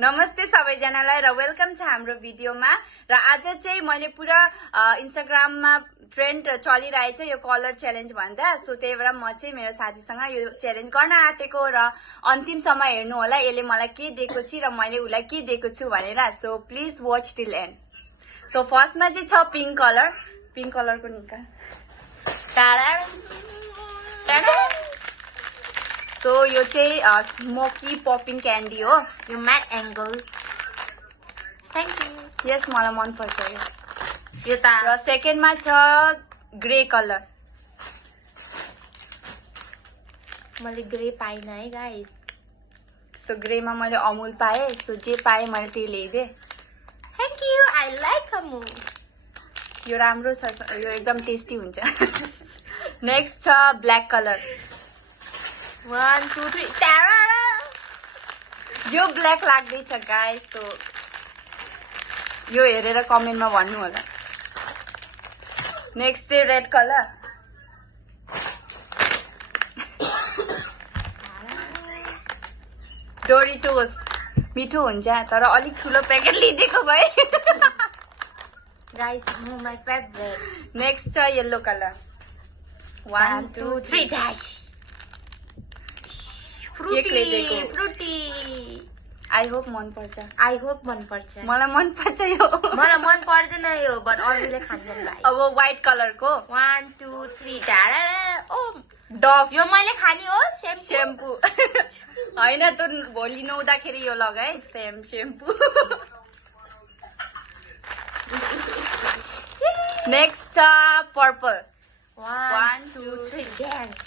नमस्ते सबैजनालाई र वेलकम छ हाम्रो भिडियोमा र आज चाहिँ मैले पुरा इन्स्टाग्राममा ट्रेन्ड चलिरहेछ यो कलर च्यालेन्ज भन्दा सो त्यही भएर म चाहिँ मेरो साथीसँग यो च्यालेन्ज गर्न आँटेको र अन्तिमसम्म हेर्नु होला यसले मलाई के दिएको छ र मैले उलाई के दिएको छु भनेर so please watch till and so फर्स्टमा चाहिँ छ पिंक कलरको निकाल सो यो चाहिँ स्मोकी पपिङ क्यान्डी हो यो म्याट एंगल थ्याङ्क यू यस मलाई मन पर्छ यो त र सेकेन्डमा छ ग्रे कलर मैले ग्रे पाइन है गाइस सो ग्रेमा मैले अमुल पाएँ सो जे पाएँ मैले त्यही ल्याइदिएँ thank you I like Amul यो राम्रो छ यो एकदम टेस्टी हुन्छ नेक्स्ट छ ब्ल्याक कलर 1 2 3 यो ब्ल्याक लाग्दैछ गाइस सो यो हेरेर कमेन्टमा भन्नु होला नेक्स्ट चाहिँ रेड कलर डोरिटोस मिठो हुन्छ तर अलिक ठुलो प्याकेट लिइदिएको भए गाइस माय फेभरेट नेक्स्ट छ yellow colour 1 2 3 dash Frooti I hope मन पर्छ मलाई मन पर्छ यो मलाई मन पर्दैन यो बट अरूले खान्छन् गाइस अब व्हाइट कलरको 1 2 3 डाडा ओ डफ यो मैले खाने हो सेम्पू हैन त भोलि नुहाउँदाखेरि यो लगाए सेम सेम्पू नेक्स्ट छ पर्पल 1 2 3 ड्यान्स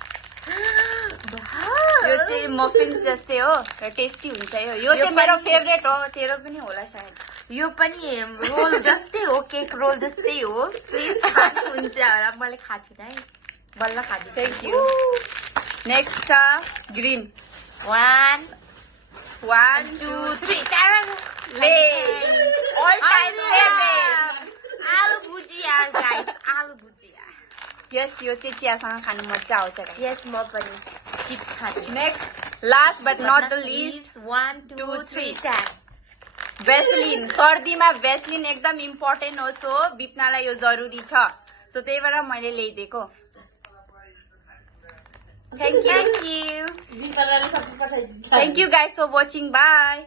यो चाहिँ मफिन्स जस्तै हो र टेस्टी हुन्छ यो चाहिँ मेरो फेभरेट हो तेरो पनि होला सायद यो पनि रोल जस्तै हो केक रोल जस्तै हो प्लिज खानु हुन्छ होला मैले खाछु है बल्ल खाछु थ्याङ्क यू नेक्स्ट छ ग्रीन 1 2 3 ले ऑल टाइम फेभरेट आलु भुजिया गाइस आलु भुजिया यस यो चाहिँ चियासँग खानु मजा आउँछ गाइस यस म पनि चिप्स खान्छु next last but not the list 1 2 3 Vaseline सर्दीमा भेसलिन एकदम इम्पोर्टेन्ट हो सो बिप्नालाई यो जरुरी छ सो त्यही भएर मैले ल्याइदिएको thank you guys for watching bye